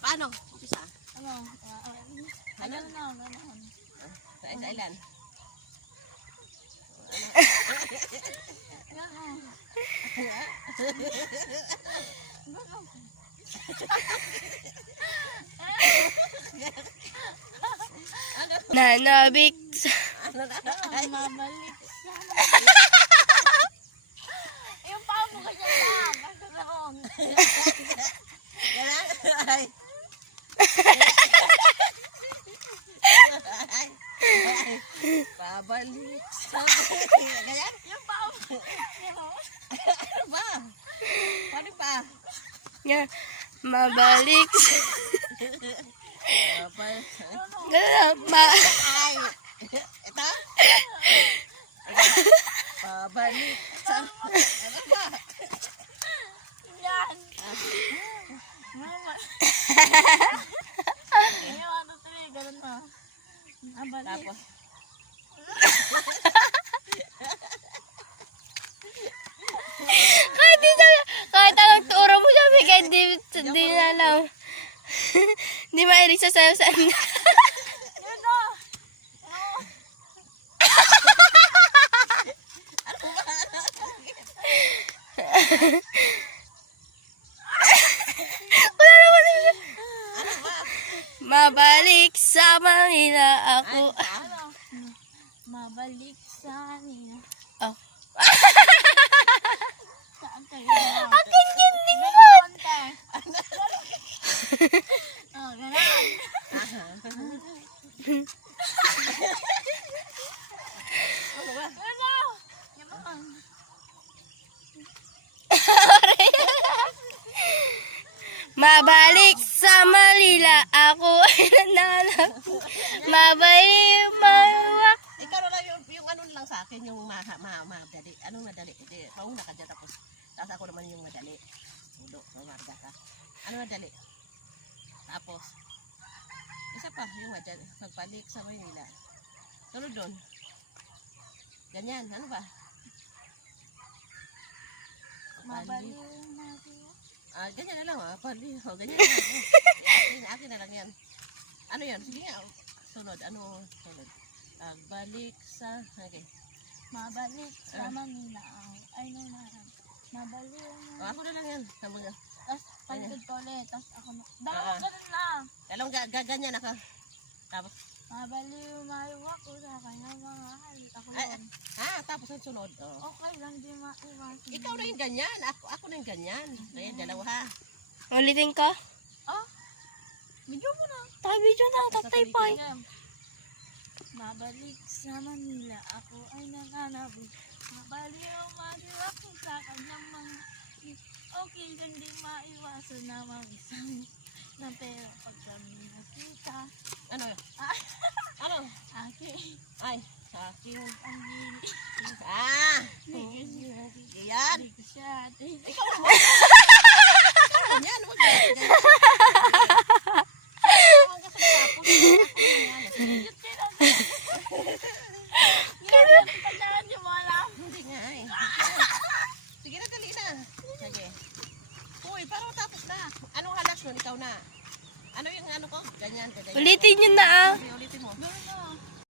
Paano? Umpisa. Ano? Ano na? Sa ilan? Nanabik sa... Mabalik. Yung paa mo kasi lang. Ang sarong. Ay. Babalik sa... Ganyan? Yung paa mo. Ano ba? Paano pa? Nga, mabalik sa... Babalik. Ay! Ito? Babalik sa... Ano ba? Yan. Mama. Ngayon, ano tuloy? Ganun na. Mabalik. Tapos... Kahit anong turo mo siya, kahit di na alam. Di mairig sa sayo saan. Yun o. Ano ba? Mabalik sa Manila ako. Ano? Mabalik sa niya. Oh. Saan kayo? Akin yun din mo. Konti. Oh, ganun. Ano ba? Ano? Yaman. Mabalik sa Manila ako ay nananap. Mabalik mawak. Ikaw na lang yung ano lang sa akin, yung madali. Anong madali? Hindi, mauna ka dyan tapos ako naman yung madali. Udo, mamarga ka. Ano madali? Tapos, isa pa, yung madali. Magbalik sa Maynila. Tulad doon. Ganyan, ano ba? Mabalik. Ganyan na lang balik. Ganyan na lang. Akin na lang yan. Ano yan? Sige nga. Sunod. Ano sunod? Balik sa... Okay. Mabalik sa Manila. Ay, naman. Mabalik. Ako na lang yan. Tapos, paligid ko ulit. Tapos, ako na. Dalawa ganun lang. Dalawang gaganyan ako. Tapos, Mabaliw, maiwak ko sa kanya mga halit. Ako Ay, yun. tapos ang sunod. Okay lang, di maiwas. Ikaw na yung ganyan. Ako na yung ganyan. Ayan, dalawa ha. Ulitin ka? Oh, medyo mo na. Tabi dyan na, tatay pa. Mabalik sa Manila, ako ay nanganabig. Mabaliw, maiwak ko sa kanyang mga okay, hindi maiwasan na mag-isang na pero pag kami nakita. Ano? Ah, Ano? okay. Ay, sa akin. Ang gini. Yan. Hindi ko siya. Ikaw naman. Ikaw naman yan. Huwag ganyan. Huwag ka sa tapos. Yun din ang yan, pagkaan niyo mo alam. Hindi nga eh. Sige na, dali na. Sige. Uy, parang tapos na. Anong halas nun? Ikaw na. Ano yung ano ko? Ganyan, ganyan. Ulitin nyo na ah.